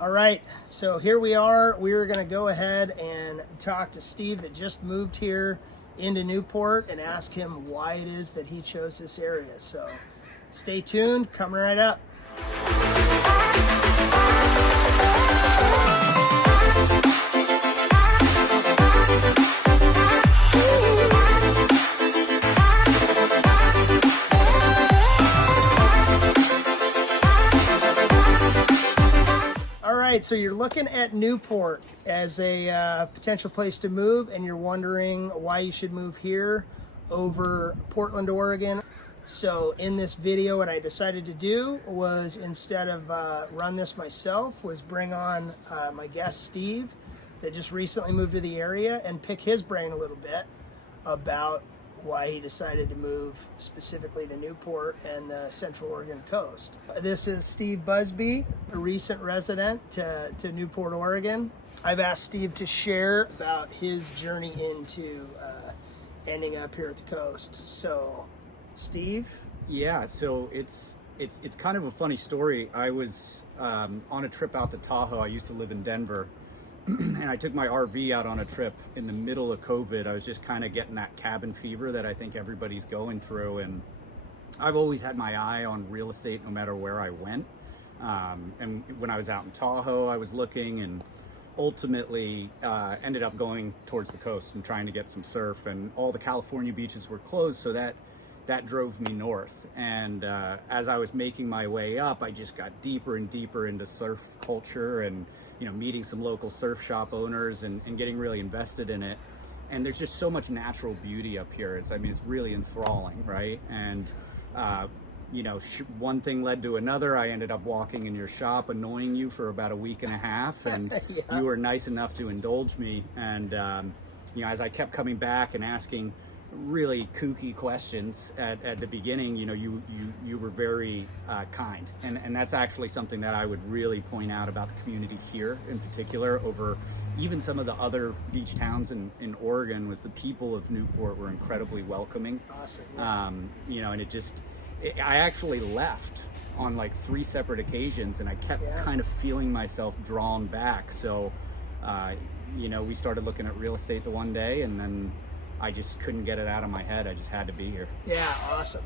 All right, so here we are. We're going to go ahead and talk to Steve that just moved here into Newport and ask him why it is that he chose this area. So stay tuned, coming right up. All right, so you're looking at Newport as a potential place to move, and you're wondering why you should move here over Portland, Oregon. So in this video, what I decided to do was, instead of run this myself, was bring on my guest Steve that just recently moved to the area and pick his brain a little bit about why he decided to move specifically to Newport and the Central Oregon coast. This is Steve Buzby, a recent resident to Newport, Oregon. I've asked Steve to share about his journey into ending up here at the coast. So, Steve? Yeah, so it's kind of a funny story. I was on a trip out to Tahoe. I used to live in Denver. And I took my RV out on a trip in the middle of COVID. I was just kind of getting that cabin fever that I think everybody's going through. And I've always had my eye on real estate no matter where I went. And when I was out in Tahoe, I was looking and ultimately ended up going towards the coast and trying to get some surf. And all the California beaches were closed, so that drove me north. And as I was making my way up, I just got deeper and deeper into surf culture and meeting some local surf shop owners and getting really invested in it. And there's just so much natural beauty up here. It's really enthralling, right? And one thing led to another. I ended up walking in your shop, annoying you for about a week and a half, and Yeah. You were nice enough to indulge me. And as I kept coming back and asking really kooky questions at the beginning, you were very kind, and that's actually something that I would really point out about the community here in particular over even some of the other beach towns in Oregon. Was the people of Newport were incredibly welcoming. Awesome. Yeah. And I actually left on like 3 separate occasions, and I kept kind of feeling myself drawn back. So we started looking at real estate the one day, and then I just couldn't get it out of my head. I just had to be here. Yeah, awesome.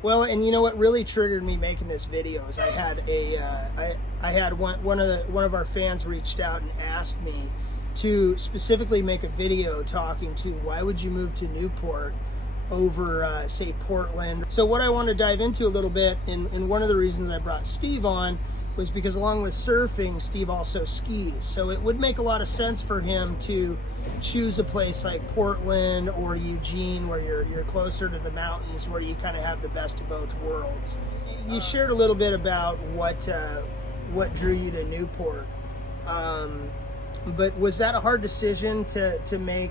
Well, and you know what really triggered me making this video is I had one of our fans reached out and asked me to specifically make a video talking to why would you move to Newport over say Portland. So what I want to dive into a little bit, and one of the reasons I brought Steve on was because along with surfing, Steve also skis. So it would make a lot of sense for him to choose a place like Portland or Eugene, where you're closer to the mountains, where you kind of have the best of both worlds. You shared a little bit about what drew you to Newport, but was that a hard decision to make,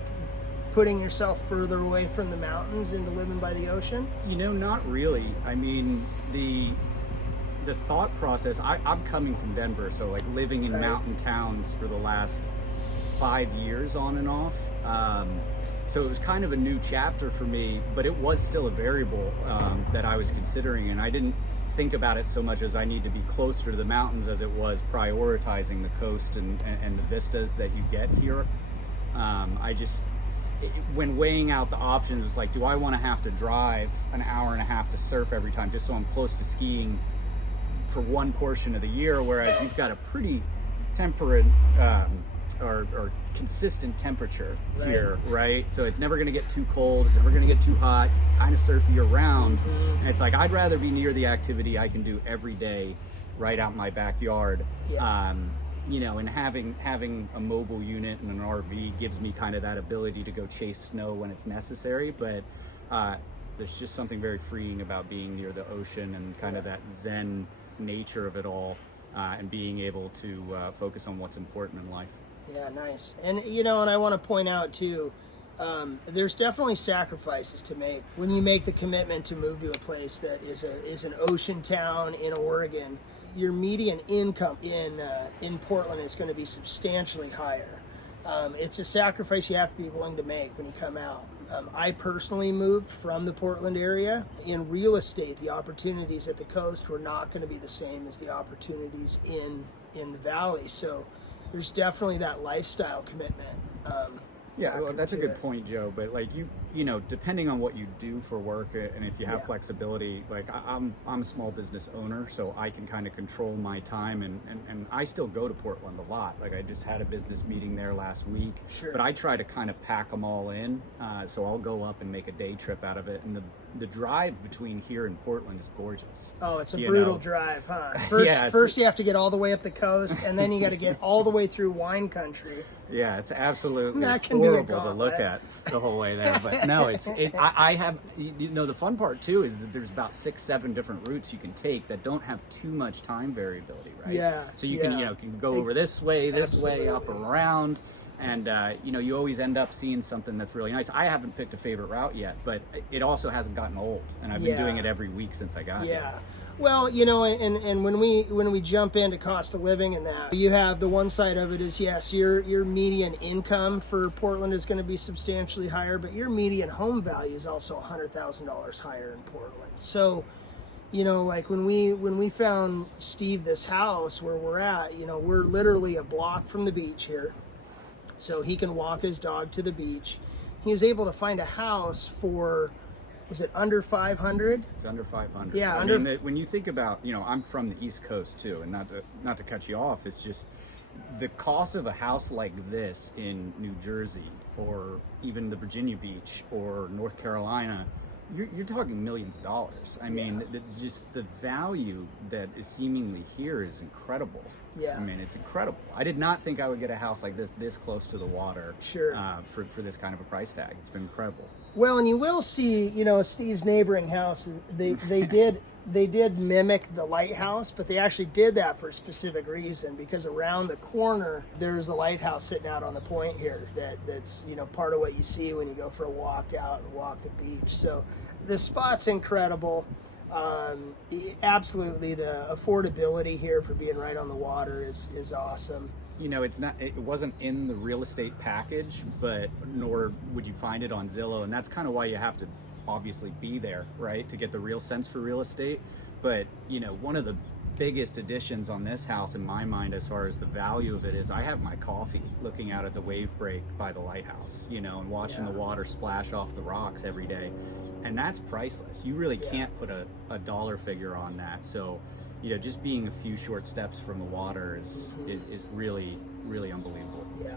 putting yourself further away from the mountains into living by the ocean? Not really. I mean, the thought process, I'm coming from Denver, so like living in mountain towns for the last 5 years on and off. So it was kind of a new chapter for me, but it was still a variable that I was considering, and I didn't think about it so much as I need to be closer to the mountains as it was prioritizing the coast and the vistas that you get here. When weighing out the options, it was like, do I want to have to drive an hour and a half to surf every time just so I'm close to skiing for one portion of the year, whereas you've got a pretty temperate or consistent temperature here, right? So it's never going to get too cold, it's never going to get too hot, kind of surf year round. And it's like, I'd rather be near the activity I can do every day right out in my backyard. And having a mobile unit and an RV gives me kind of that ability to go chase snow when it's necessary, but there's just something very freeing about being near the ocean and kind of that zen nature of it all, and being able to focus on what's important in life. Yeah, nice. And and I want to point out too, there's definitely sacrifices to make when you make the commitment to move to a place that is an ocean town in Oregon. Your median income in Portland is going to be substantially higher. It's a sacrifice you have to be willing to make when you come out. I personally moved from the Portland area. In real estate, the opportunities at the coast were not going to be the same as the opportunities in the valley. So there's definitely that lifestyle commitment. Yeah, well, that's a good point, Joe. But like you know, depending on what you do for work, and if you have flexibility, like I'm a small business owner, so I can kind of control my time, and I still go to Portland a lot. Like I just had a business meeting there last week, but I try to kind of pack them all in. So I'll go up and make a day trip out of it, and the drive between here and Portland is gorgeous. Oh, it's a brutal drive, huh? First you have to get all the way up the coast, and then you got to get all the way through wine country. Yeah, it's absolutely horrible to look at the whole way there. But no, I have, you know, the fun part too is that there's about 6-7 different routes you can take that don't have too much time variability, right? Yeah. So you can, you know, can go over this way, up and around. And, you know, you always end up seeing something that's really nice. I haven't picked a favorite route yet, but it also hasn't gotten old. And I've been doing it every week since I got here. Yeah. Well, you know, and when we jump into cost of living and that, you have the one side of it is, yes, your median income for Portland is going to be substantially higher, but your median home value is also $100,000 higher in Portland. So, you know, like when we found Steve this house where we're at, you know, we're literally a block from the beach here. So he can walk his dog to the beach. He was able to find a house for, was it under 500? It's under 500. Yeah, I mean, when you think about, you know, I'm from the East Coast too, and not to cut you off, it's just the cost of a house like this in New Jersey or even the Virginia Beach or North Carolina, you're talking millions of dollars. I mean, just the value that is seemingly here is incredible. Yeah. I mean, it's incredible. I did not think I would get a house like this close to the water. Sure. For this kind of a price tag. It's been incredible. Well, and you will see, you know, Steve's neighboring house, they did mimic the lighthouse, but they actually did that for a specific reason, because around the corner there's a lighthouse sitting out on the point here that's, you know, part of what you see when you go for a walk out and walk the beach. So the spot's incredible. Absolutely, the affordability here for being right on the water is awesome. You know, it wasn't in the real estate package, but nor would you find it on Zillow, and that's kind of why you have to obviously be there, right, to get the real sense for real estate. But, you know, one of the biggest additions on this house in my mind as far as the value of it is I have my coffee looking out at the wave break by the lighthouse, you know, and watching the water splash off the rocks every day. And that's priceless. You really can't put a dollar figure on that. So, you know, just being a few short steps from the water is really, really unbelievable. Yeah.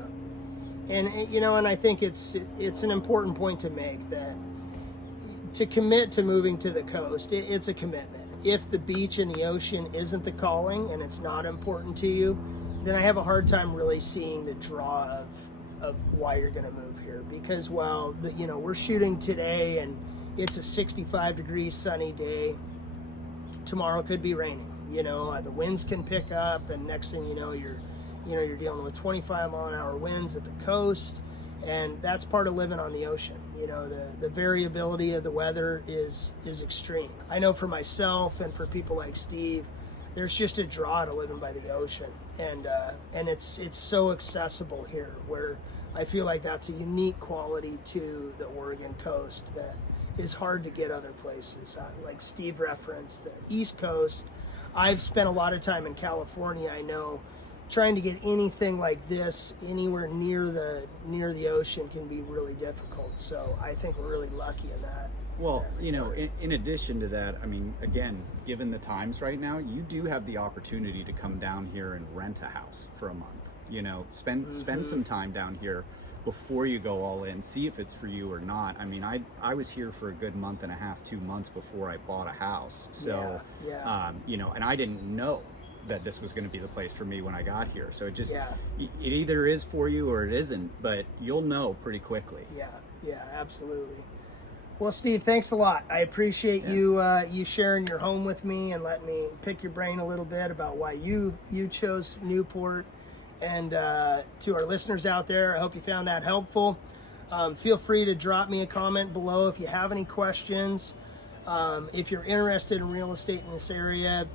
And, you know, and I think it's an important point to make that to commit to moving to the coast, it's a commitment. If the beach and the ocean isn't the calling and it's not important to you, then I have a hard time really seeing the draw of why you're going to move here. Because while, you know, we're shooting today and it's a 65-degree sunny day, tomorrow could be raining. You know, the winds can pick up, and next thing you know, you're dealing with 25-mile-an-hour winds at the coast, and that's part of living on the ocean. You know, the variability of the weather is extreme. I know for myself and for people like Steve, there's just a draw to living by the ocean, and it's so accessible here, where I feel like that's a unique quality to the Oregon coast that is hard to get other places. Like Steve referenced, the East Coast. I've spent a lot of time in California. I know trying to get anything like this anywhere near the ocean can be really difficult. So I think we're really lucky in that. Well, you know, in addition to that, I mean, again, given the times right now, you do have the opportunity to come down here and rent a house for a month. You know, spend some time down here before you go all in, see if it's for you or not. I mean, I was here for a good month and a half, 2 months before I bought a house. So, you know, and I didn't know that this was going to be the place for me when I got here. So it either is for you or it isn't, but you'll know pretty quickly. Yeah, absolutely. Well, Steve, thanks a lot. I appreciate you sharing your home with me and letting me pick your brain a little bit about why you chose Newport. And to our listeners out there, I hope you found that helpful. Feel free to drop me a comment below if you have any questions. If you're interested in real estate in this area,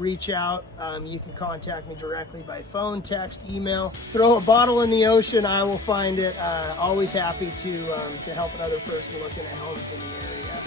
reach out. You can contact me directly by phone, text, email. Throw a bottle in the ocean, I will find it. Always happy to help another person looking at homes in the area.